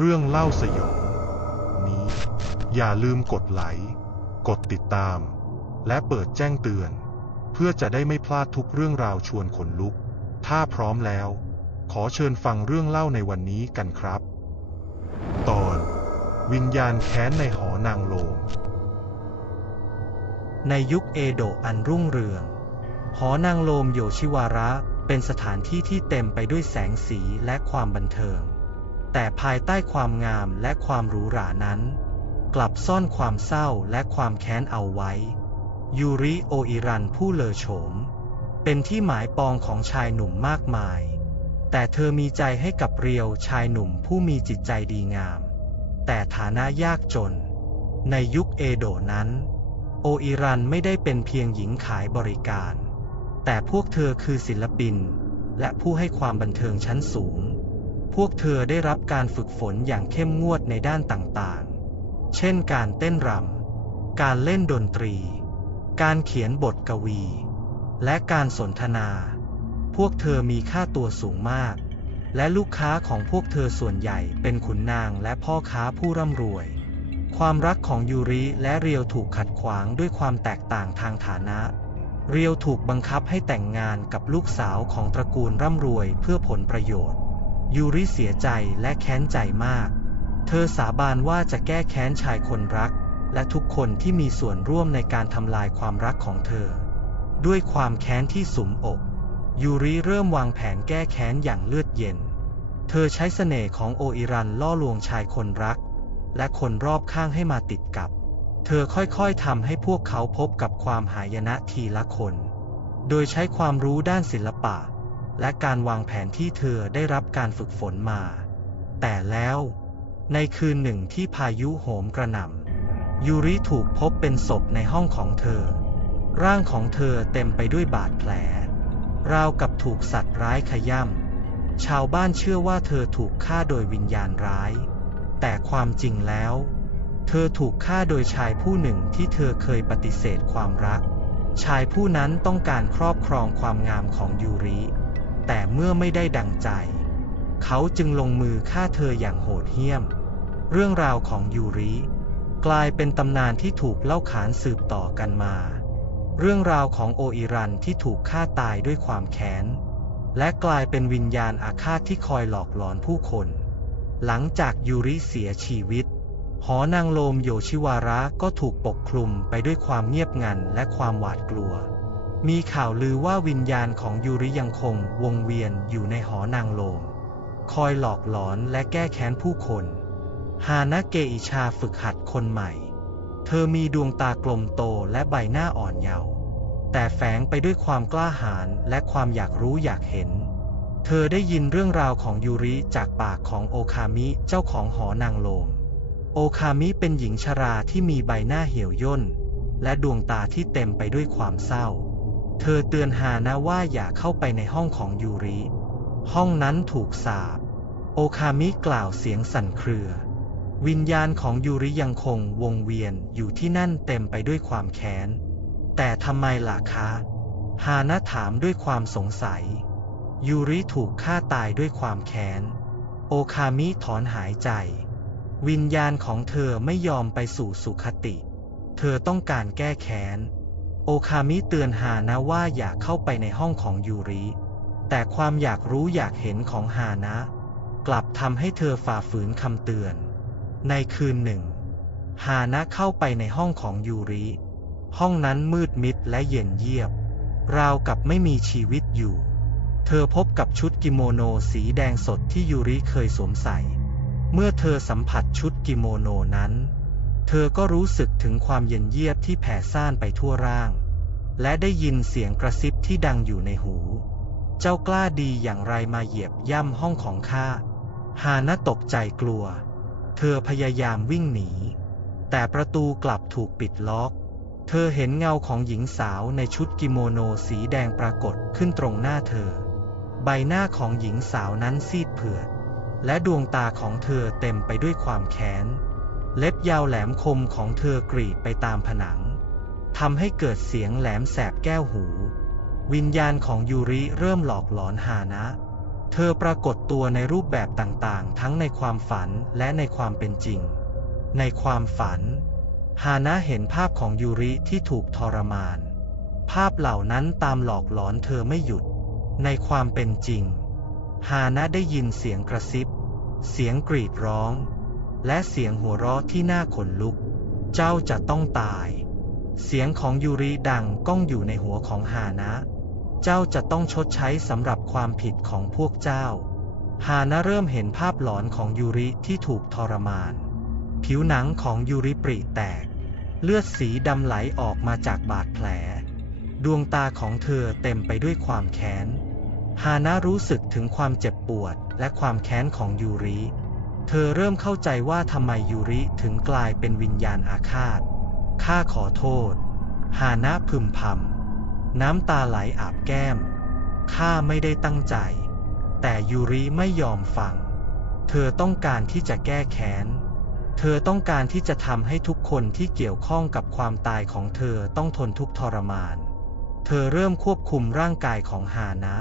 เรื่องเล่าสยองนี้ อย่าลืมกดไลค์ กดติดตาม และเปิดแจ้งเตือน เพื่อจะได้ไม่พลาดทุกเรื่องราวชวนขนลุก ถ้าพร้อมแล้ว ขอเชิญฟังเรื่องเล่าในวันนี้กันครับ ตอน วิญญาณแค้นในหอนางโลมในยุคเอโดะอันรุ่งเรือง หอนางโลมโยชิวาระเป็นสถานที่ที่เต็มไปด้วยแสงสีและความบันเทิง แต่ภายใต้ความงามและความหรูหรานั้น กลับซ่อนความเศร้าและความแค้นเอาไว้ ยูริโออิรันผู้เลอโฉม เป็นที่หมายปองของชายหนุ่มมากมาย แต่เธอมีใจให้กับเรียวชายหนุ่มผู้มีจิตใจดีงาม แต่ฐานะยากจน ในยุคเอโดนั้น โออิรันไม่ได้เป็นเพียงหญิงขายบริการ แต่พวกเธอคือศิลปิน และผู้ให้ความบันเทิงชั้นสูง พวกเธอได้รับการฝึกฝนอย่างเข้มงวดในด้านต่างๆ เช่นการเต้นรำ การเล่นดนตรี การเขียนบทกวี และการสนทนา พวกเธอมีค่าตัวสูงมาก และลูกค้าของพวกเธอส่วนใหญ่เป็นขุนนางและพ่อค้าผู้ร่ำรวย ความรักของยูริและเรียวถูกขัดขวางด้วยความแตกต่างทางฐานะเรียวถูกบังคับให้แต่งงานกับลูกสาวของตระกูลร่ำรวยเพื่อผลประโยชน์ ยูริเสียใจและแค้นใจมาก เธอสาบานว่าจะแก้แค้นชายคนรัก และทุกคนที่มีส่วนร่วมในการทำลายความรักของเธอ ด้วยความแค้นที่สุมอกยูริเริ่มวางแผนแก้แค้นอย่างเลือดเย็น เธอใช้เสน่ห์ของโออิรันล่อลวงชายคนรัก และคนรอบข้างให้มาติดกับ เธอค่อยๆทำให้พวกเขาพบกับความหายนะทีละคน โดยใช้ความรู้ด้านศิลปะ และการวางแผนที่เธอได้รับการฝึกฝนมา แต่แล้ว ในคืนหนึ่งที่พายุโหมกระหน่ำยูริถูกพบเป็นศพในห้องของเธอ ร่างของเธอเต็มไปด้วยบาดแผล ราวกับถูกสัตว์ร้ายขย่ำชาวบ้านเชื่อว่าเธอถูกฆ่าโดยวิญญาณร้าย แต่ความจริงแล้ว เธอถูกฆ่าโดยชายผู้หนึ่งที่เธอเคยปฏิเสธความรัก ชายผู้นั้นต้องการครอบครองความงามของยูริ แต่เมื่อไม่ได้ดังใจ เขาจึงลงมือฆ่าเธออย่างโหดเหี้ยม เรื่องราวของยูริ กลายเป็นตำนานที่ถูกเล่าขานสืบต่อกันมา เรื่องราวของโออิรันที่ถูกฆ่าตายด้วยความแค้น และกลายเป็นวิญญาณอาฆาตที่คอยหลอกหลอนผู้คน หลังจากยูริเสียชีวิต หอนางโลมโยชิวาระก็ถูกปกคลุมไปด้วยความเงียบงันและความหวาดกลัว มีข่าวลือว่าวิญญาณของยูริยังคงวงเวียนอยู่ในหอนางโลมคอยหลอกหลอนและแก้แค้นผู้คนฮานาเกอิชาฝึกหัดคนใหม่ เธอมีดวงตากลมโตและใบหน้าอ่อนเยาว์แต่แฝงไปด้วยความกล้าหาญและความอยากรู้อยากเห็น เธอได้ยินเรื่องราวของยูริจากปากของโอคามิเจ้าของหอนางโลมโอคามิเป็นหญิงชราที่มีใบหน้าเหี่ยวย่น และดวงตาที่เต็มไปด้วยความเศร้า เธอเตือนฮานะว่าอย่าเข้าไปในห้องของยูริ ห้องนั้นถูกสาปโอคามิกล่าวเสียงสั่นเครือ วิญญาณของยูริยังคงวงเวียนอยู่ที่นั่นเต็มไปด้วยความแค้น แต่ทำไมล่ะคะฮานะถามด้วยความสงสัย ยูริถูกฆ่าตายด้วยความแค้น โอคามิถอนหายใจ วิญญาณของเธอไม่ยอมไปสู่สุคติ เธอต้องการแก้แค้น โอคามิเตือนฮานะว่าอย่าเข้าไปในห้องของยูริ แต่ความอยากรู้อยากเห็นของฮานะ กลับทำให้เธอฝ่าฝืนคำเตือน ในคืนหนึ่งฮานะเข้าไปในห้องของยูริ ห้องนั้นมืดมิดและเย็นเยียบ ราวกับไม่มีชีวิตอยู่ เธอพบกับชุดกิโมโนสีแดงสดที่ยูริเคยสวมใส่ เมื่อเธอสัมผัสชุดกิโมโนนั้น เธอก็รู้สึกถึงความเย็นเยียบที่แผ่ซ่านไปทั่วร่าง และได้ยินเสียงกระซิบที่ดังอยู่ในหู เจ้ากล้าดีอย่างไรมาเหยียบย่ำห้องของข้า ฮานะตกใจกลัว เธอพยายามวิ่งหนี แต่ประตูกลับถูกปิดล็อก เธอเห็นเงาของหญิงสาวในชุดกิโมโนสีแดงปรากฏขึ้นตรงหน้าเธอ ใบหน้าของหญิงสาวนั้นซีดเผือด และดวงตาของเธอเต็มไปด้วยความแค้น เล็บยาวแหลมคมของเธอกรีดไปตามผนัง ทำให้เกิดเสียงแหลมแสบแก้วหู วิญญาณของยูริเริ่มหลอกหลอนฮานะ เธอปรากฏตัวในรูปแบบต่างๆ ทั้งในความฝันและในความเป็นจริง ในความฝัน ฮานะเห็นภาพของยูริที่ถูกทรมาน ภาพเหล่านั้นตามหลอกหลอนเธอไม่หยุด ในความเป็นจริง ฮานะได้ยินเสียงกระซิบ เสียงกรีดร้อง และเสียงหัวเราะที่น่าขนลุก เจ้าจะต้องตาย เสียงของยูริดังก้องอยู่ในหัวของฮานะ เจ้าจะต้องชดใช้สำหรับความผิดของพวกเจ้า ฮานะเริ่มเห็นภาพหลอนของยูริที่ถูกทรมาน ผิวหนังของยูริปริแตก เลือดสีดำไหลออกมาจากบาดแผล ดวงตาของเธอเต็มไปด้วยความแค้น ฮานะรู้สึกถึงความเจ็บปวดและความแค้นของยูริ เธอเริ่มเข้าใจว่าทำไมยูริถึงกลายเป็นวิญญาณอาฆาต ข้าขอโทษ ฮานะพึมพำ น้ำตาไหลอาบแก้ม ข้าไม่ได้ตั้งใจ แต่ยูริไม่ยอมฟัง เธอต้องการที่จะแก้แค้น เธอต้องการที่จะทำให้ทุกคนที่เกี่ยวข้องกับความตายของเธอต้องทนทุกทรมาน เธอเริ่มควบคุมร่างกายของฮานะ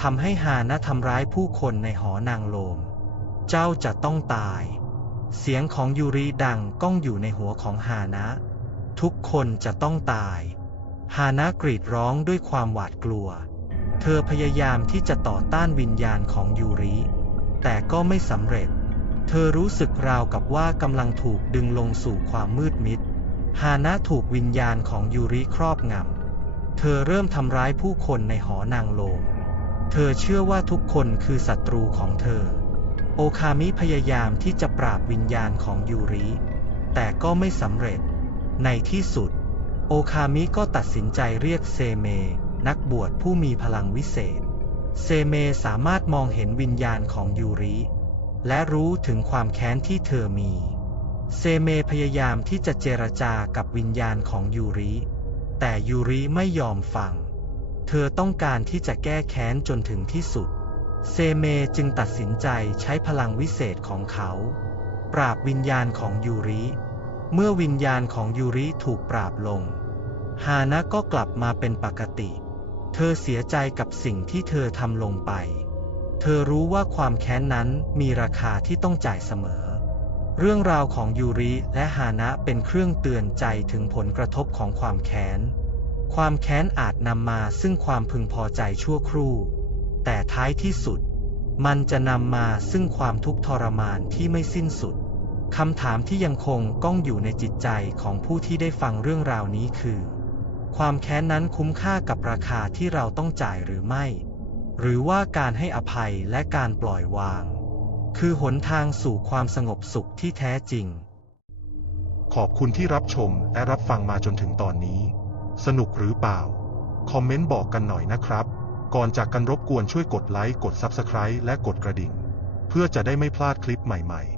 ทำให้ฮานะทำร้ายผู้คนในหอนางโลม เจ้าจะต้องตาย เสียงของยูริดังก้องอยู่ในหัวของฮานะ ทุกคนจะต้องตาย ฮานะกรีดร้องด้วยความหวาดกลัว เธอพยายามที่จะต่อต้านวิญญาณของยูริ แต่ก็ไม่สำเร็จ เธอรู้สึกราวกับว่ากำลังถูกดึงลงสู่ความมืดมิด ฮานะถูกวิญญาณของยูริครอบงำ เธอเริ่มทำร้ายผู้คนในหอนางโลมเธอเชื่อว่าทุกคนคือศัตรูของเธอ โอคามิพยายามที่จะปราบวิญญาณของยูริ แต่ก็ไม่สำเร็จ ในที่สุด โอคามิก็ตัดสินใจเรียกเซเม นักบวชผู้มีพลังวิเศษ เซเมสามารถมองเห็นวิญญาณของยูริ และรู้ถึงความแค้นที่เธอมี เซเมพยายามที่จะเจรจากับวิญญาณของยูริ แต่ยูริไม่ยอมฟัง เธอต้องการที่จะแก้แค้นจนถึงที่สุด เซเมจึงตัดสินใจใช้พลังวิเศษของเขา ปราบวิญญาณของยูริ เมื่อวิญญาณของยูริถูกปราบลง ฮานะก็กลับมาเป็นปกติ เธอเสียใจกับสิ่งที่เธอทำลงไป เธอรู้ว่าความแค้นนั้นมีราคาที่ต้องจ่ายเสมอ เรื่องราวของยูริและฮานะเป็นเครื่องเตือนใจถึงผลกระทบของความแค้น ความแค้นอาจนำมาซึ่งความพึงพอใจชั่วครู่ แต่ท้ายที่สุด มันจะนำมาซึ่งความทุกข์ทรมานที่ไม่สิ้นสุด คำถามที่ยังคงก้องอยู่ในจิตใจของผู้ที่ได้ฟังเรื่องราวนี้คือ ความแค้นนั้นคุ้มค่ากับราคาที่เราต้องจ่ายหรือไม่ หรือว่าการให้อภัยและการปล่อยวาง คือหนทางสู่ความสงบสุขที่แท้จริง ขอบคุณที่รับชมและรับฟังมาจนถึงตอนนี้ สนุกหรือเปล่า คอมเมนต์บอกกันหน่อยนะครับ ก่อนจากกันรบกวนช่วยกดไลค์กด Subscribe และกดกระดิ่ง เพื่อจะได้ไม่พลาดคลิปใหม่ ๆ